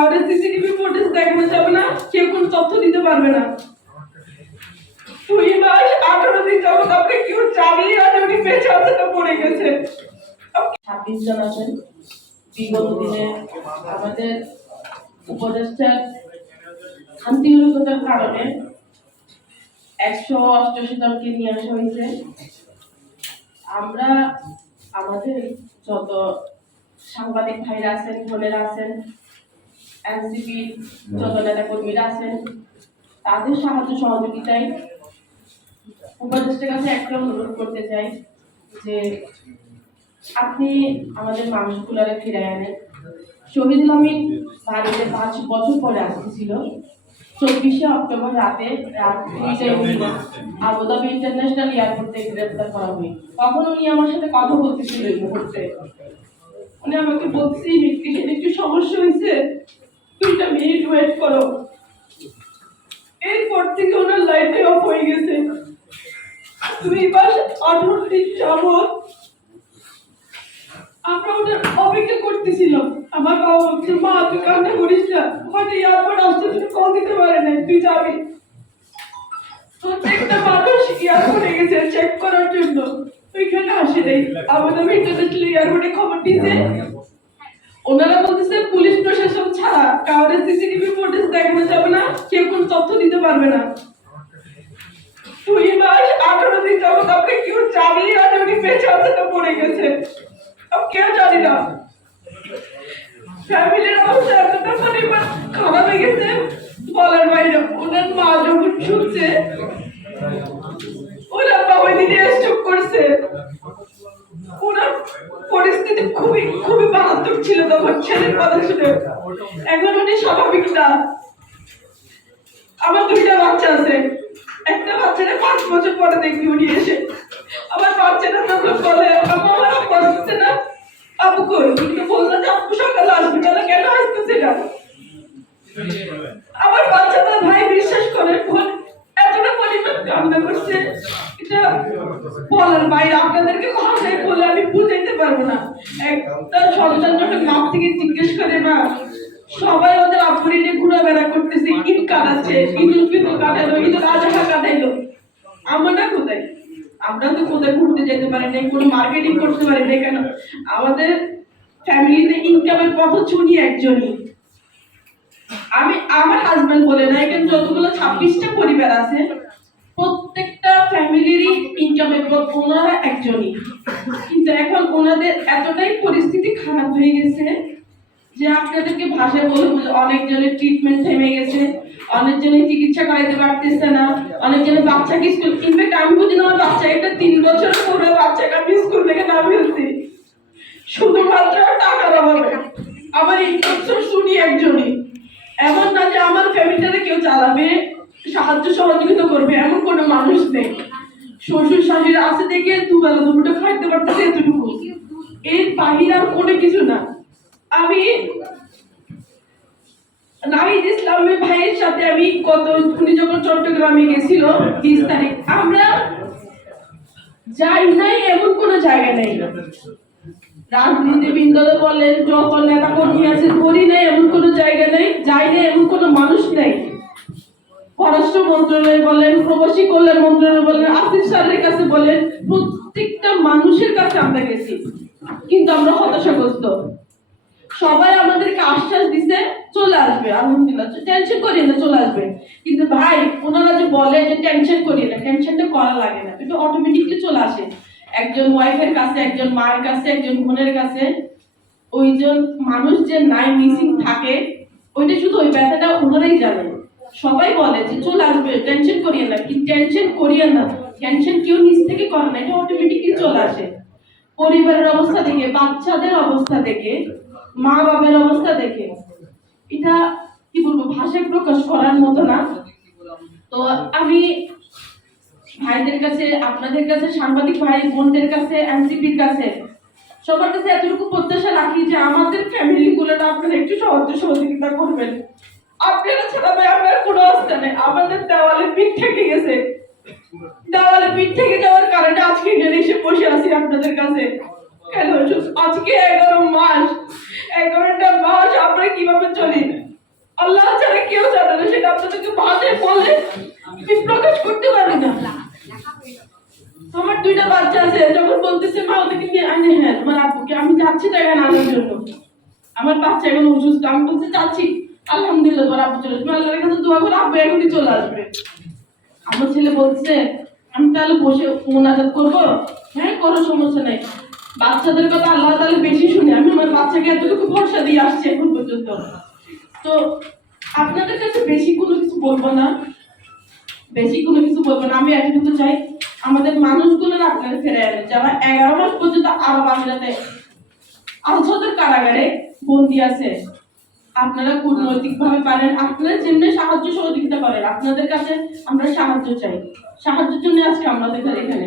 কাউরে CCTV footage দেখানো যাবে না, কেউ কোনো তথ্য দিতে পারবে না। আঠারো দিন কেউ উনি বেঁচে আছেন না পড়ে গেছে। ছাব্বিশ জন আছেন। বিগত দিনে আমাদের কারণে একশো অষ্টআশি নিয়ে আসা হয়েছে। আমরা আমাদের যত সাংবাদিক ভাইরা আছেন, বোনেরা আছেন এনসিপির যত নেতা কর্মীরা আছেন। তাদের সাহায্য সহযোগিতায় উপদেষ্টার কাছে একটা অনুরোধ করতে চাই যে আপনি আমাদের মানুষগুলারে ফিরে আনেন। শহীদুল আমিন বাড়িতে পাঁচ বছর পরে আসতেছিল। চব্বিশে অক্টোবর রাতে রাত আবুধাবি ইন্টারন্যাশনাল এয়ারপোর্ট গ্রেপ্তার করা হয়। তখন উনি আমার সাথে কথা বলতেছিল এই মুহূর্তে। উনি আমাকে বলছি একটু সমস্যা হয়েছে। দুইটা মিনিট ওয়েট করো। এরপর থেকে ওনার লাইফে অফ হয়ে গেছে। দুই মাস আঠারো দিন আমরা অপেক্ষা করতেছিলাম। আমার বাবা মা, তুই কান্না করিস না। হয়তো এয়ারপোর্ট আসতে তুমি কল দিতে পারে না তুই যাবি। প্রত্যেকটা মানুষ এয়ারপোর্টে গেছে চেক করার জন্য। ওইখানে আসে নেই। আমাদের ইন্টারন্যাশনাল এয়ারপোর্টে খবর দিয়েছে। ওনারা বলতেছে, পুলিশ প্রশাসন কাউরে সিসিটিভি ফুটেজ দেখানো যাবে না, কেউ কোনো তথ্য দিতে পারবে না। দুই মাস আঠারো দিন যাবত আপনি কেউ জানলেই না যে উনি বেঁচে আছেন না পড়ে গেছে। কেউ জানি না। ফ্যামিলির অবস্থা এতটা পরিমাণ খারাপ হয়ে গেছে, বলার বাইরে ওনার মা যখন শুনছে ওনার বাবা দিদি স্ট্রোক করছে। পরিস্থিতি খুবই খুবই মারাত্মক ছিল তখন ছেলের কথা শুনে। এখন উনি স্বাভাবিক না। আমার দুইটা বাচ্চা আছে। একটা বাচ্চাটা পাঁচ বছর পরে দেখবি উনি এসে। আমার বাচ্চাটা তখন বলে, আমার আব্বু না। আব্বু কই? কিন্তু বলল যে আব্বু সকালে আসবে। তাহলে কেন আসতেছে না? আমার বাচ্চাটা ভাই বিশ্বাস করে, ফোন এতটা পরিমাণ কান্না করছে। এটা বলার বাইরে আপনাদেরকে ভাষায় বলে পারব না। একটা সন্তান যখন থেকে জিজ্ঞেস করে সবাই ওদের ঘোরাফেরা করতেছে ঈদ কাটাচ্ছে ঈদ উল ফিতর কাটাইলো ঈদ আজহা কাটাইলো। আমরা কোথায়? আমরা তো কোথায় ঘুরতে যেতে পারি না কোনো মার্কেটিং করতে পারি কেন? আমাদের ফ্যামিলিতে ইনকামের পথ চুনি একজনই। আমি, আমার হাজবেন্ড বলে না, এখানে যতগুলো ছাব্বিশটা পরিবার আছে ফ্যামিলিরই ইনকামের পথ ওনারা একজনই। কিন্তু এখন ওনাদের এতটাই পরিস্থিতি খারাপ হয়ে গেছে যে আপনাদেরকে ভাষায় বলব অনেকজনের ট্রিটমেন্ট থেমে গেছে অনেকজনের চিকিৎসা করাইতে পারতেছে না, অনেকজনের বাচ্চাকে স্কুল ইনফ্যাক্ট আমি বুঝি না, আমার বাচ্চা একটা তিন বছর পরে বাচ্চাকে আমি স্কুল থেকে না ফেলছি। শুধুমাত্র টাকার অভাবে। আমার ইনকাম সোর্স শুনি একজনই। এমন না যে আমার ফ্যামিলিটারে কেউ চালাবে। সাহায্য সহযোগিতা করবে, এমন কোনো মানুষ নেই। শ্বশুর শাশুড়ি আছে দেখে দুবেলা দুপুরটা খাইতে পারতেছে এতটুকু। এর বাহির আর কোনো কিছু না। আমি নাহিদ ইসলামের ভাইয়ের সাথে আমি কত উনি যখন চট্টগ্রামে গেছিল, বিশ তারিখ, আমরা যাই নাই, এমন কোনো জায়গা নেই। রাজনীতিবৃন্দদের বলেন, যত নেতা কর্মী আছে করি নাই, এমন কোনো জায়গা নেই, যাই নাই, এমন কোনো মানুষ নেই। পররাষ্ট্র মন্ত্রণালয় বলেন, প্রবাসী কল্যাণ মন্ত্রণালয় বলেন আসিফ স্যারের কাছে বলেন, প্রত্যেকটা মানুষের কাছে আমরা গেছি। কিন্তু আমরা হতাশাগ্রস্ত। সবাই আমাদেরকে আশ্বাস দিছে, চলে আসবে, আলহামদুলিল্লাহ। টেনশন করিয়ে না, চলে আসবে। কিন্তু ভাই, ওনারা যে বলে যে টেনশন করিয়ে না টেনশনটা করা লাগে না। এটা অটোমেটিকলি চলে আসে। একজন ওয়াইফের কাছে, একজন মায়ের কাছে, একজন বোনের কাছে ওইজন মানুষ যে নাই মিসিং থাকে, ওইটা শুধু ওই ব্যথাটা ওনারাই জানে সবাই বলে যে, চলে আসবে টেনশন করিয়ে না। কিন্তু টেনশন করিয়ে না টেনশন কেউ নিজ থেকে করে না, এটা অটোমেটিকলি চলে আসে। পরিবারের অবস্থা দেখে, বাচ্চাদের অবস্থা দেখে মা বাবার অবস্থা দেখে, এটা কি বলব ভাষায় প্রকাশ করার মতো না। তো আমি ভাইদের কাছে, আপনাদের কাছে, সাংবাদিক ভাই, বোনদের কাছে, এনসিপির কাছে, সবার কাছে এতটুকু প্রত্যাশা রাখি যে আমাদের ফ্যামিলি গুলোটা আপনারা একটু সাহায্য সহযোগিতা করবেন। আপনারা ছাড়া ভাই আমার কোনো অবস্থা নেই আমাদের দেওয়ালে পিঠ থেকে গেছে। দেওয়ালে পিঠ থেকে যাওয়ার কারণে আজকে এখানে এসে বসে আছি আপনাদের কাছে। কেন আজকে এগারো মাস। এগারোটা মাস আমরা কীভাবে চলি? আল্লাহ ছাড়া কেউ জানে না, সেটা আপনাদেরকে ভাষায় বলে প্রকাশ করতে পারি না। আমার দুইটা বাচ্চা আছে, যখন বলতেছে, মা, ওদেরকে নিয়ে আনে হ্যাঁ আমার আব্বুকে, আমি যাচ্ছি টাকা আনার জন্য। আমার বাচ্চা এখন অসুস্থ। আমি বলতে চাচ্ছি আলহামদুলিল্লাহ আব্বু চলে আসবে। আল্লাহর কাছে দোয়া করে আব্বু এখনই চলে আসবে। আমার ছেলে বলছে, আমি তাহলে বসে মোনাজাত করব? হ্যাঁ কোনো সমস্যা নেই। বাচ্চাদের কথা আল্লাহ তাহলে বেশি শুনে, আমি আমার বাচ্চাকে এতটুকু ভরসা দিয়ে আসছি এখন পর্যন্ত। তো, আপনাদের কাছে বেশি কোনো কিছু বলব না। বেশি কোনো কিছু বলব না, আমি এতটুকু চাই, আমাদের মানুষগুলো আপনারা ফেরে আনেন। যারা এগারো মাস পর্যন্ত আরব আমিরাতে আলসাদের কারাগারে বন্দি আছে আপনারা কূটনৈতিক ভাবে পারেন, আপনারা যেমনি সাহায্য সহযোগিতা পারেন আপনাদের কাছে আমরা সাহায্য চাই। সাহায্যের জন্য আজকে আমাদের এখানে